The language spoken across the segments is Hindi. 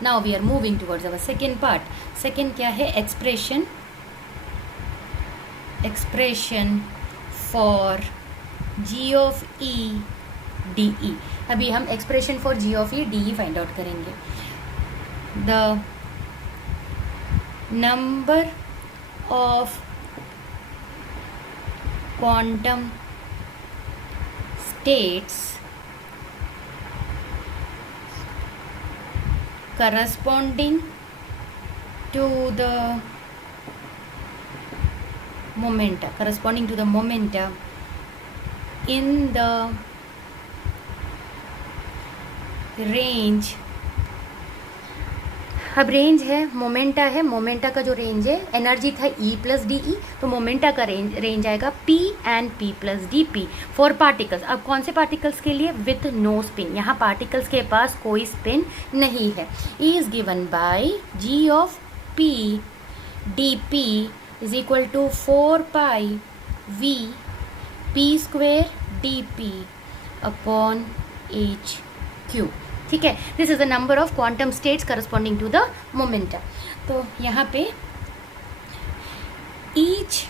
Now we are moving towards our second part. Second क्या है? Expression for G of E D E. अभी हम expression for G of E D E find out करेंगे. The number of quantum states corresponding to the momenta in the range. अब रेंज है, मोमेंटा है, मोमेंटा का जो रेंज है, एनर्जी था E प्लस डी ई, तो मोमेंटा का रेंज आएगा P and P plus d p for particles. अब कौन से पार्टिकल्स के लिए? With no spin. यहाँ पार्टिकल्स के पास कोई स्पिन नहीं है. E is given by G of P d P is equal to 4 pi V P square D P upon h cube. ठीक है. This is the number of quantum states corresponding to the momenta. तो यहाँ पे each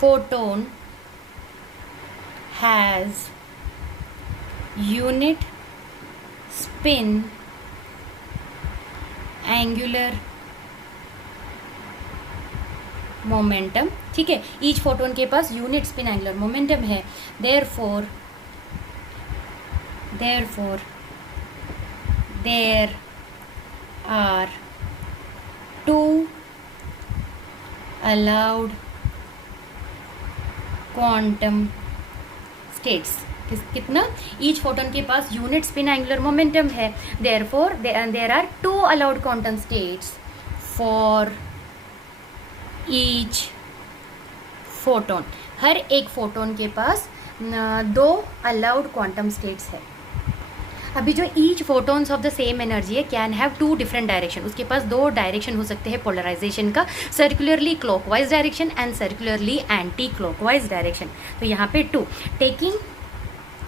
photon has unit spin angular momentum. ठीक है. ईच फोटोन के पास यूनिट स्पिन एंगुलर मोमेंटम है. therefore there are two allowed quantum states. कितना? ईच फोटोन के पास यूनिट स्पिन एंगुलर मोमेंटम है. therefore there are two allowed quantum states for each photon. हर एक फोटोन के पास 2 अलाउड क्वांटम स्टेट्स है. अभी जो each photons of the same energy है कैन हैव 2 डिफरेंट डायरेक्शन. उसके पास 2 डायरेक्शन हो सकते हैं पोलराइजेशन का, circularly clockwise direction and circularly anti clockwise direction. तो यहाँ पे 2 taking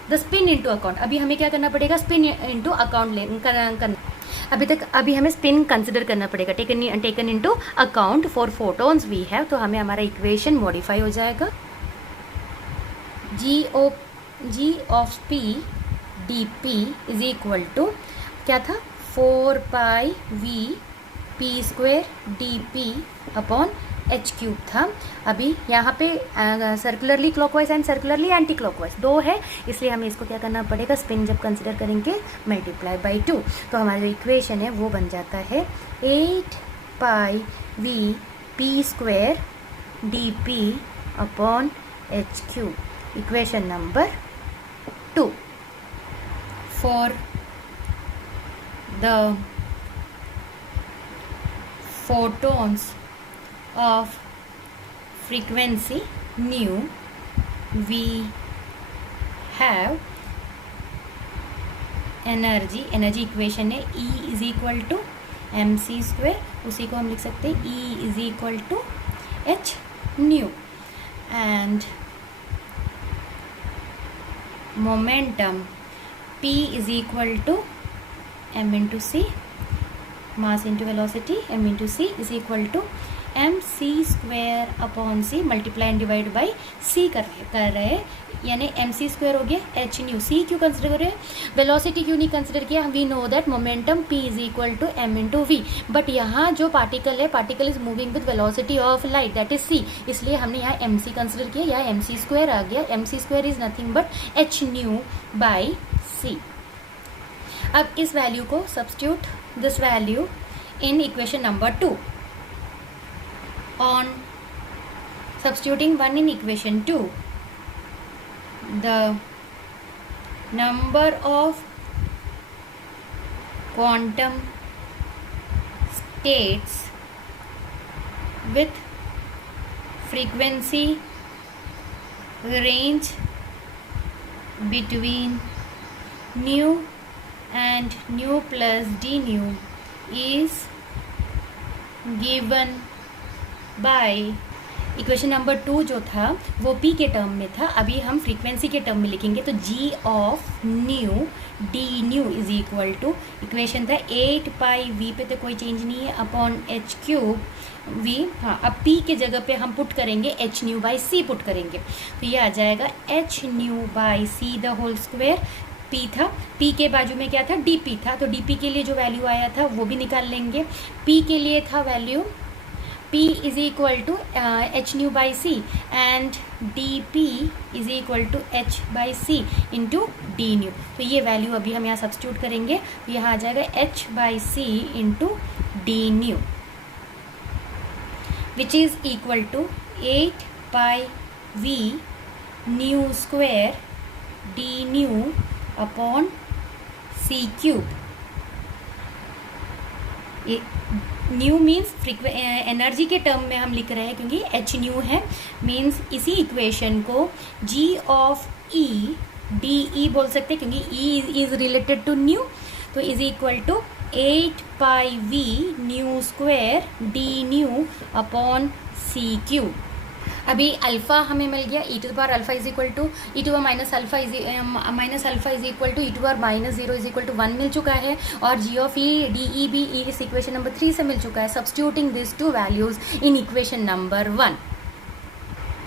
the spin into account. अभी हमें क्या करना पड़ेगा? स्पिन इनटू अकाउंट करना. अभी हमें स्पिन कंसिडर करना पड़ेगा. Taken into account for photons we have. तो हमें हमारा इक्वेशन मॉडिफाई हो जाएगा. G of P D P is equal to क्या था? 4 pi V P square D P upon H cube था. अभी यहाँ पे circularly clockwise and circularly anti clockwise 2 है, इसलिए हमें इसको क्या करना पड़ेगा? स्पिन जब कंसिडर करेंगे मल्टीप्लाई बाई 2. तो हमारा जो इक्वेशन है वो बन जाता है 8 pi V P square D P upon H cube. Equation number 2. For the photons of frequency nu, we have energy equation है E इज equal to m c square. उसी को हम लिख सकते हैं E इज equal to H nu. And momentum P is equal to m into c, mass into velocity, m into c is equal to mc square upon c, multiply and divide by c कर रहे हैं. यानी mc square हो गया h न्यू. c क्यों कंसिडर कर रहे हैं? वेलोसिटी क्यों नहीं कंसिडर किया? We know that momentum p is equal to m into v. But यहाँ जो पार्टिकल है, particle is moving with velocity of light, that is c. इसलिए हमने यहाँ mc कंसिडर किया. यहाँ mc स्क्वायर आ गया. mc square is nothing but h new by c. अब इस वैल्यू को substitute this value in equation number 2. On substituting 1 in equation 2, the number of quantum states with frequency range between nu and nu plus d nu is given by equation number 2 जो था वो पी के टर्म में था, अभी हम फ्रीक्वेंसी के टर्म में लिखेंगे। तो G of nu D nu is equal to, equation था 8 पाई वी पे तो कोई चेंज नहीं है, अपॉन एच क्यूब वी। हाँ, अब पी के जगह पे हम पुट करेंगे h nu by c put करेंगे, तो ये आ जाएगा h nu by c the whole square. P था, पी के बाजू में क्या था, डी पी था, तो डी पी के लिए जो वैल्यू आया था वो भी निकाल लेंगे। पी के लिए था value P is equal to h nu by c and dp is equal to h by c into d nu। तो ये वैल्यू अभी हम यहाँ सब्स्टिट्यूट करेंगे, तो यहाँ आ जाएगा h by c into d nu which is equal to 8 pi v nu square d nu upon c cube। New means energy के टर्म में हम लिख रहे हैं क्योंकि एच न्यू है, मीन्स इसी इक्वेशन को जी ऑफ ई डी ई बोल सकते हैं क्योंकि E is related to nu, तो is equal to 8 pi V nu square D nu upon C cube. अभी अल्फा हमें मिल गया, E to the power alpha is equal to E to minus alpha is equal to E to power minus 0 is equal to 1 मिल चुका है, और जी ऑफ ई डी ई भी इस इक्वेशन नंबर 3 से मिल चुका है। Substituting this to values in equation number 1,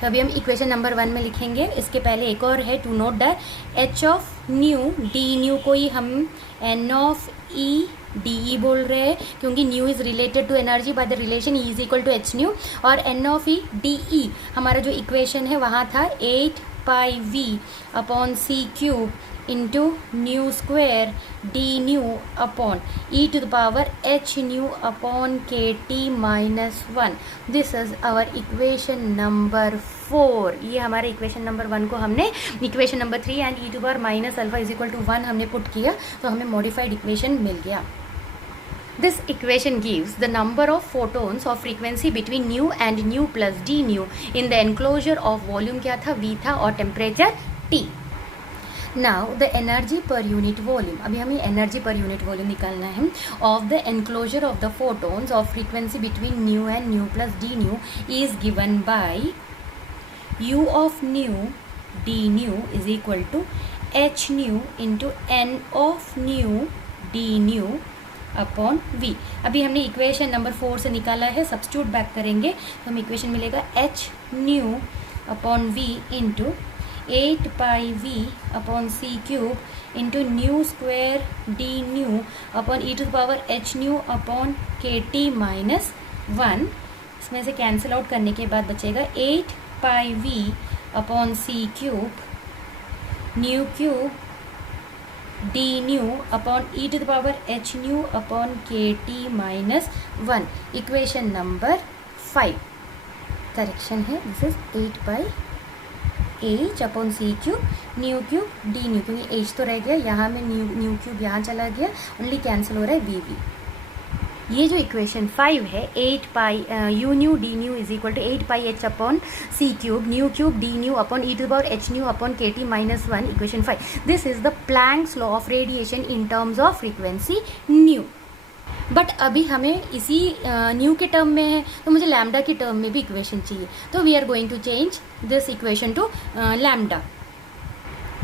तो अभी हम इक्वेशन नंबर 1 में लिखेंगे। इसके पहले एक और है to note that H of nu D nu को ही हम N of E D E बोल रहे हैं क्योंकि nu is related to energy by the relation E is equal to H nu, और N of E D E हमारा जो इक्वेशन है वहाँ था 8 pi we upon C cube into nu square D nu upon E to the power H nu upon के T minus 1। This is our equation number 4। ये हमारे इक्वेशन नंबर 1 को हमने equation number 3 and e to power minus alpha is equal to 1 हमने पुट किया, तो हमें मॉडिफाइड इक्वेशन मिल गया। This equation gives the number of photons of frequency between nu and nu plus d nu in the enclosure of volume क्या था, V था, और temperature T। Now the energy per unit volume, अभी हमें energy per unit volume निकालना है of the enclosure of the photons of frequency between nu and nu plus d nu is given by u of nu d nu is equal to h nu into n of nu d nu upon v. अभी हमने इक्वेशन नंबर 4 से निकाला है, सब्स्टिट्यूट बैक करेंगे तो हमें इक्वेशन मिलेगा h nu upon v into 8 pi we upon C cube into nu square D nu upon E to the power H nu upon के टी माइनस 1। इसमें से कैंसिल आउट करने के बाद बचेगा 8 pi we upon C cube nu cube D nu upon E to the power H nu upon के T minus 1। Equation number 5 correction है, this is 8 by H upon C cube nu cube D nu, क्योंकि एच तो रह गया यहाँ में, न्यू क्यूब यहाँ चला गया, ओनली कैंसिल हो रहा है वी वी। ये जो इक्वेशन 5 है 8 pi U nu D nu is equal to 8 pi H upon C cube nu cube D nu upon E to the power H nu upon के T minus 1। Equation 5, this is the Planck's law of radiation in terms of frequency nu. But अभी हमें इसी न्यू के टर्म में है, तो मुझे लैम्डा की टर्म में भी इक्वेशन चाहिए, तो we are going to change this equation to lambda.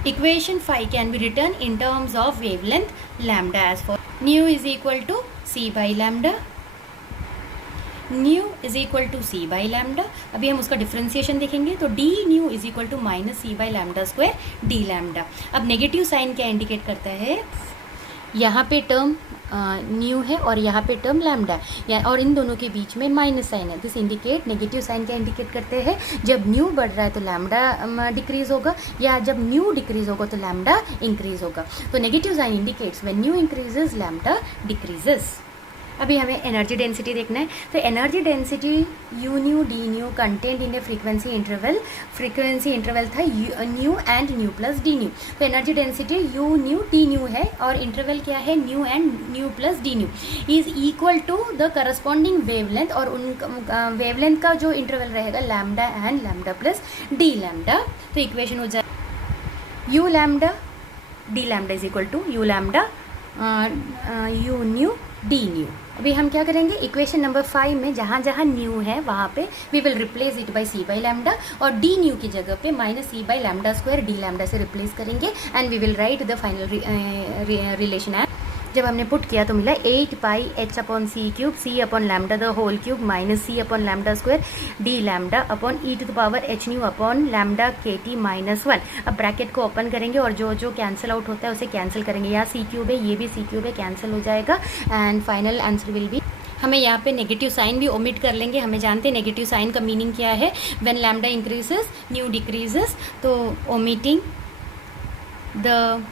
Equation 5 can be written in terms of wavelength lambda as for nu is equal to c by lambda, nu is equal to c by lambda। अभी हम उसका डिफ्रेंसिएशन देखेंगे तो d nu is equal to minus c by lambda square d lambda। अब नेगेटिव साइन क्या इंडिकेट करता है, यहाँ पे टर्म न्यू है और यहाँ पे टर्म लैम्डा है, और इन दोनों के बीच में माइनस साइन है। दिस इंडिकेट, नेगेटिव साइन क्या इंडिकेट करते हैं, जब न्यू बढ़ रहा है तो लैम्डा डिक्रीज होगा, या जब न्यू डिक्रीज होगा तो लैम्डा इंक्रीज होगा। तो negative sign indicates when nu increases lambda decreases. अभी हमें एनर्जी डेंसिटी देखना है, तो energy density U nu D nu content in a frequency interval था nu and nu plus D nu. तो energy density U nu T nu है और इंटरवल क्या है, nu and nu plus D nu is equal to the corresponding wavelength, और उन वेवलेंथ का जो इंटरवल रहेगा lambda and lambda plus d lambda. तो इक्वेशन हो जाए u lambda D lambda is equal to u lambda u nu D nu. अभी हम क्या करेंगे, इक्वेशन नंबर 5 में जहाँ जहाँ न्यू है वहाँ पे we will replace it by C by lambda, और डी न्यू की जगह पे minus C by lambda square D lambda से रिप्लेस करेंगे, and we will write the final relation as. जब हमने पुट किया तो मिला 8 pi H upon C cube C upon lambda the whole cube minus C upon lambda square D lambda upon E to the power H nu upon lambda K T minus 1। अब ब्रैकेट को ओपन करेंगे और जो जो कैंसिल आउट होता है उसे कैंसिल करेंगे। यहाँ सी क्यूब है, ये भी सी क्यूब है, कैंसिल हो जाएगा, and final answer will be, हमें यहाँ पे नेगेटिव साइन भी ओमिट कर लेंगे। हमें जानते हैं नेगेटिव साइन का मीनिंग क्या है, when lambda increases nu decreases, तो ओमिटिंग द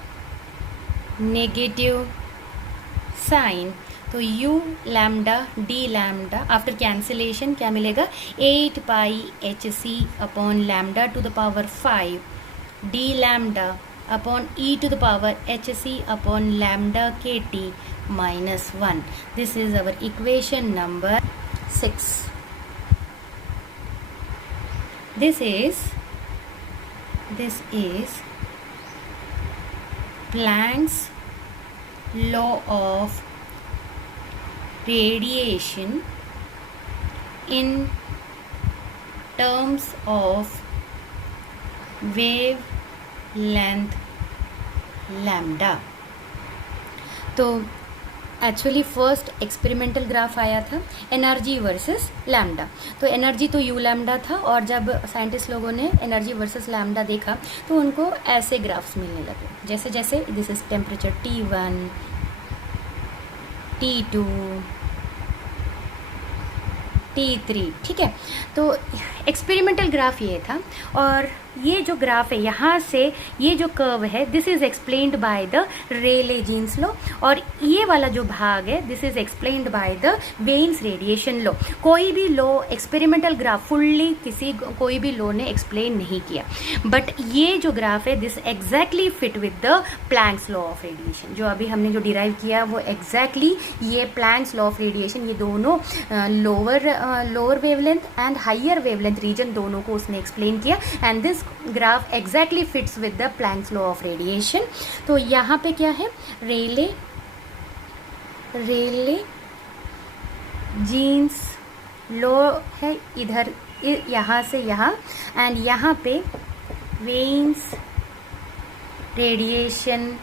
नेगेटिव साइन, तो u lambda D lambda after cancellation क्या मिलेगा, 8 pi H C upon lambda to the power 5 D lambda upon E to the power H C upon lambda K T minus 1. This is our equation number 6. This is Planck's law of radiation in terms of wavelength lambda. तो एक्चुअली फर्स्ट एक्सपेरिमेंटल ग्राफ आया था एनर्जी वर्सेस लैम्डा, तो एनर्जी तो यू लैम्डा था, और जब साइंटिस्ट लोगों ने एनर्जी वर्सेस लैम्डा देखा तो उनको ऐसे ग्राफ्स मिलने लगे, जैसे जैसे this is temperature T1 T2 T3, ठीक है। तो एक्सपेरिमेंटल ग्राफ ये था, और ये जो ग्राफ है यहाँ से ये जो कर्व है this is explained by the Rayleigh Jeans law, और ये वाला जो भाग है this is explained by the Wien's radiation law. कोई भी लॉ एक्सपेरिमेंटल ग्राफ फुल्ली कोई भी लॉ ने एक्सप्लेन नहीं किया, बट ये जो ग्राफ है this exactly fit with the Planck's law of radiation. जो अभी हमने जो डिराइव किया वो एग्जैक्टली ये प्लैंक्स लॉ ऑफ रेडिएशन, ये दोनों lower wavelength and higher wavelength region दोनों को उसने एक्सप्लेन किया, and this graph exactly fits with the Planck's law of radiation. तो यहाँ पे क्या है, रेले जीन्स लॉ है इधर यहाँ से यहाँ, एंड यहाँ पे वेन्स रेडिएशन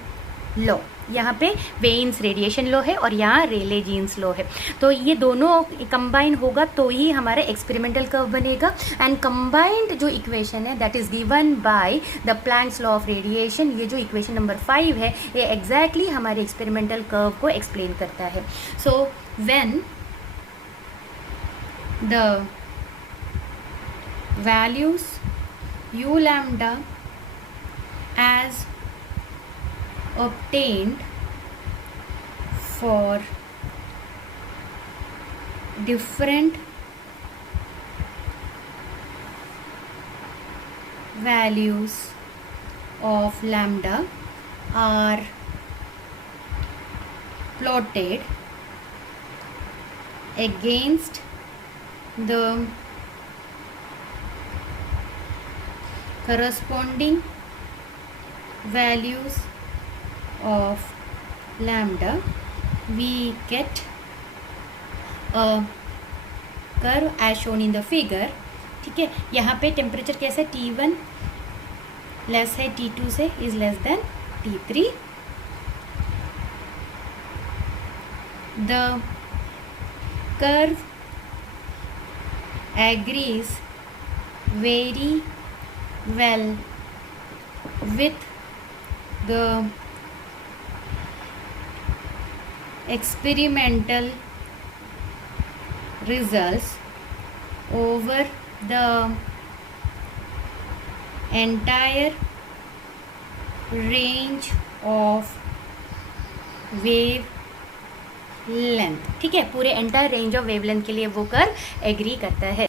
लॉ, यहाँ पे वेन्स रेडिएशन लॉ है और यहाँ रेले जीन्स लॉ है। तो ये दोनों कंबाइन होगा तो ही हमारा एक्सपेरिमेंटल कर्व बनेगा, एंड कंबाइंड जो इक्वेशन है that is given by the Planck's law of radiation. ये जो इक्वेशन नंबर 5 है ये एग्जैक्टली हमारे एक्सपेरिमेंटल कर्व को एक्सप्लेन करता है। So when the values u lambda as obtained for different values of lambda are plotted against the corresponding values of lambda, we get a curve as shown in the figure। ठीक है, यहाँ पे टेम्परेचर कैसे T1 लेस है T2 से, is less than T3। The curve agrees very well with the experimental results over the entire range of wave length. ठीक है, पूरे एंटायर रेंज ऑफ वेवलेंथ के लिए वो कर्व एग्री करता है।